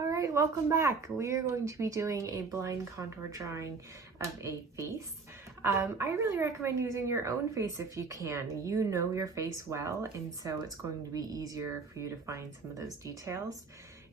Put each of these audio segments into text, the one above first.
All right, welcome back. We are going to be doing a blind contour drawing of a face. I really recommend using your own face if you can. You know your face well, and so it's going to be easier for you to find some of those details.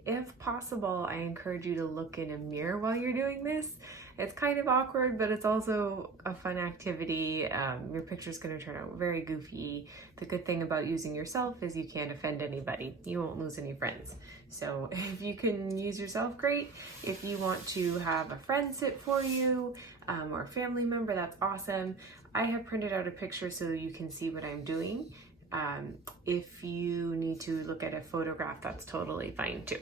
If possible, I encourage you to look in a mirror while you're doing this. It's kind of awkward, but it's also a fun activity. Your picture's going to turn out very goofy. The good thing about using yourself is you can't offend anybody. You won't lose any friends. So if you can use yourself, great. If you want to have a friend sit for you or a family member, that's awesome. I have printed out a picture so you can see what I'm doing. If you need to look at a photograph, that's totally fine too.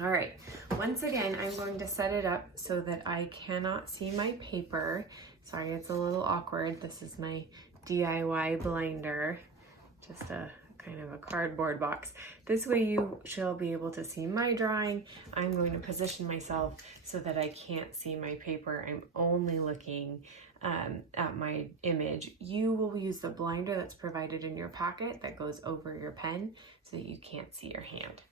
All right, once again, I'm going to set it up so that I cannot see my paper. Sorry, it's a little awkward. This is my DIY blinder, just a kind of a cardboard box. This way you shall be able to see my drawing. I'm going to position myself so that I can't see my paper. I'm only looking at my image. You will use the blinder that's provided in your packet that goes over your pen so that you can't see your hand.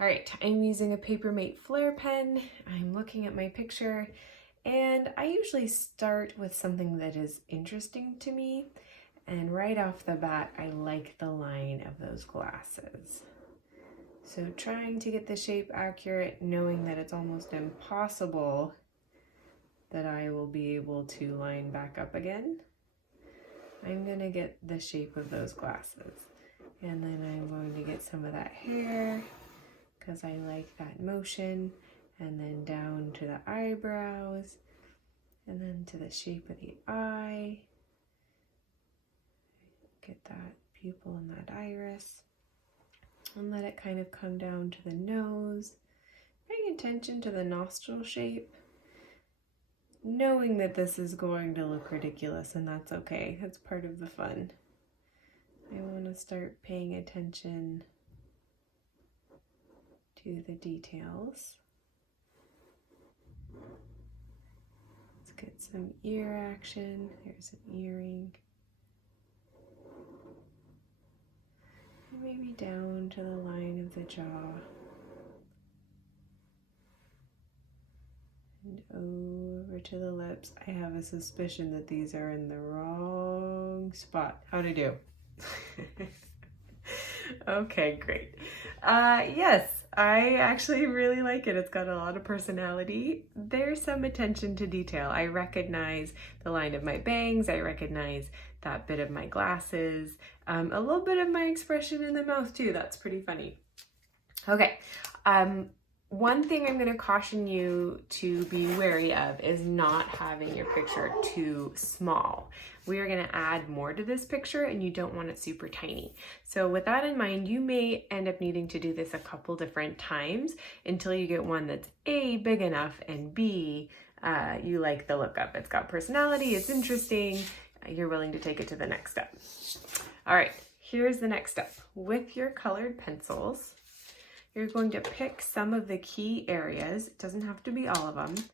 All right, I'm using a Papermate Flair pen. I'm looking at my picture, and I usually start with something that is interesting to me. And right off the bat, I like the line of those glasses. So trying to get the shape accurate, knowing that it's almost impossible that I will be able to line back up again. I'm gonna get the shape of those glasses. And then I'm going to get some of that hair, because I like that motion, and then down to the eyebrows, and then to the shape of the eye. Get that pupil and that iris, and let it kind of come down to the nose, paying attention to the nostril shape, knowing that this is going to look ridiculous, and that's okay. That's part of the fun. I want to start paying attention to the details. Let's get some ear action. There's an earring. And maybe down to the line of the jaw. And over to the lips. I have a suspicion that these are in the wrong spot. How'd I do? Okay, great. Yes, I actually really like it. It's got a lot of personality. There's some attention to detail. I recognize the line of my bangs. I recognize that bit of my glasses. A little bit of my expression in the mouth too. That's pretty funny. Okay. One thing I'm going to caution you to be wary of is not having your picture too small. We are going to add more to this picture, and you don't want it super tiny. So with that in mind, you may end up needing to do this a couple different times until you get one that's A, big enough, and B, you like the look of. It's got personality, it's interesting, you're willing to take it to the next step. All right, here's the next step. With your colored pencils, you're going to pick some of the key areas. It doesn't have to be all of them.